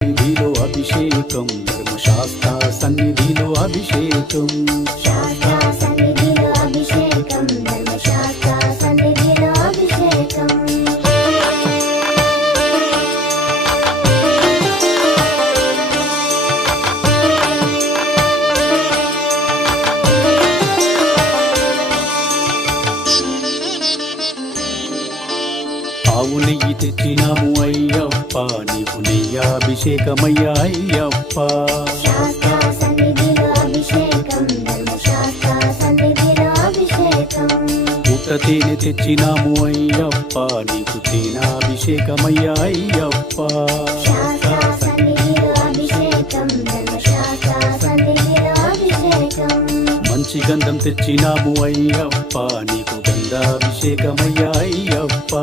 సన్నిధిలో అభిషేకం, ధర్మశాస్త్ర సన్నిధిలో అభిషేకం, శాస్త్ర సన్నిధిలో అభిషేకం, ధర్మశాస్త్ర సన్నిధిలో అభిషేకం. ఆవు నెయ్యి తెచ్చినాము అయ్యప్ప, నీకు నెయ్యాభిషేకమయ్యా అయ్యప్ప. శాస్త్ర సన్నిధిలో అభిషేకం, ధర్మశాస్త్ర సన్నిధిలో అభిషేకం. పుట్ట తేనె తెచ్చినాము అయ్యప్ప, నీకు తేనాభిషేకమయ్యా అయ్యప్ప. శాస్త్ర సన్నిధిలో అభిషేకం, ధర్మశాస్త్ర సన్నిధిలో అభిషేకం. మంచి గంధం తెచ్చినాము అయ్యప్ప, నీకు గంధాభిషేకమయ్యా అయ్యప్ప.